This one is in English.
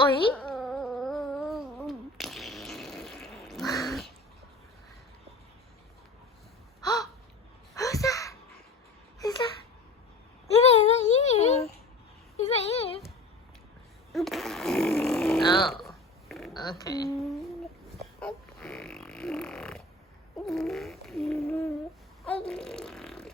Oi? Who's that? Is that? Is that you? Is that you? Oh. Okay.